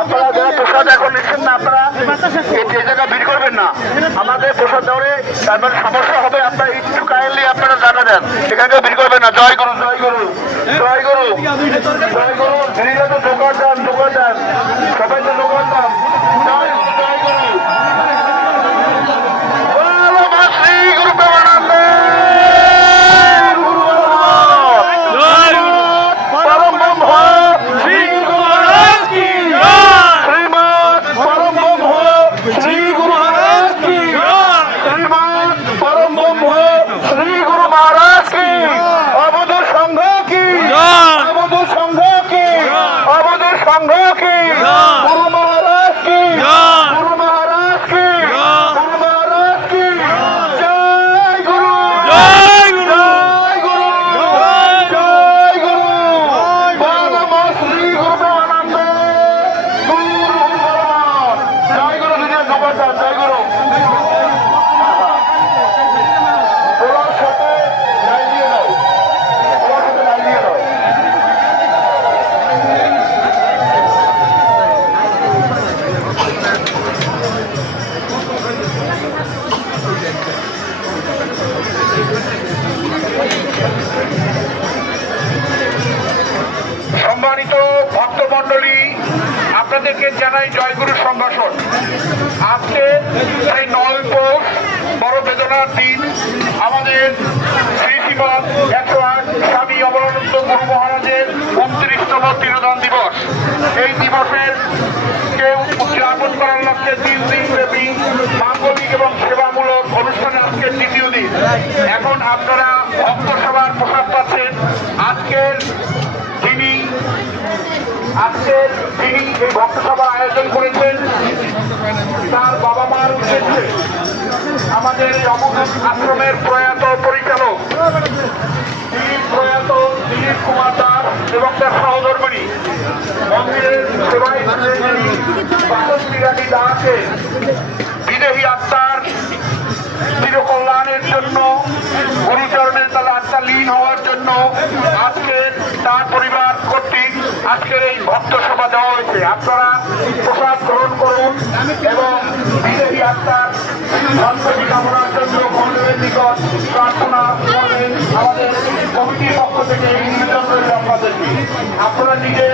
আপনারা যারা প্রসাদ এখন নিচ্ছেন না, আপনারা এই জায়গা ভিড় করবেন না। আমাদের প্রসাদ দেওয়ারে তারপরে সমস্যা হবে, আপনারা একটু কাইন্ডলি আপনারা জানা দেন, এখানে ভিড় করবেন না। জয় গুরু, জয় গুরু, জয় গুরু, জয় গুরু। দিদিরা তো দোকান দেন, দোকান দেন, সবাই তো দোকান দেন। জয় গুরু, জয় গুরু। সম্মানিত ভক্তমণ্ডলী, আপনাদেরকে জানাই জয়গুরু সম্ভাষণ। আজকে এই 9 পৌষ বড় বেদনার দিন। আমাদের শ্রী শ্রীমৎ 108 স্বামী অমরানন্দ গুরু মহারাজের 29তম তিরোধান দিবস। এই দিবসের কেউ উদযাপন করার লক্ষ্যে 3 দিন ব্যাপী মাঙ্গলিক এবং সেবামূলক অনুষ্ঠানে আজকের দ্বিতীয় দিন। এখন আপনারা ভক্ত সভার প্রসাদ পাচ্ছেন। আজকের যিনি এই ভক্ত সভার আয়োজন করেছেন, তার বাবা মার উদ্দেশ্যে আমাদের এই অবকাশ আশ্রমের প্রয়াত পরিচালক প্রয়াত দিলীপ কুমার দাস এবং তার সহধর্মিণী মন্দিরের সেবায় বাসন্তী দাসকে বিদেহী আত্মার চিরকল্যাণের জন্য, গুরুচরণের তার আত্মা লীন হওয়ার জন্য আজকে তার পরিবার কর্তৃক আজকের এই ভক্ত সভা দেওয়া হয়েছে। আপনারা প্রসাদ গ্রহণ করুন এবং বিদেহী আত্মার শান্তি কামনার জন্য মন্দিরের নিকট প্রার্থনা করবেন। আমাদের কমিটির পক্ষ থেকে এই নিবেদন রয়েছে আপনাদেরকে। আপনারা নিজের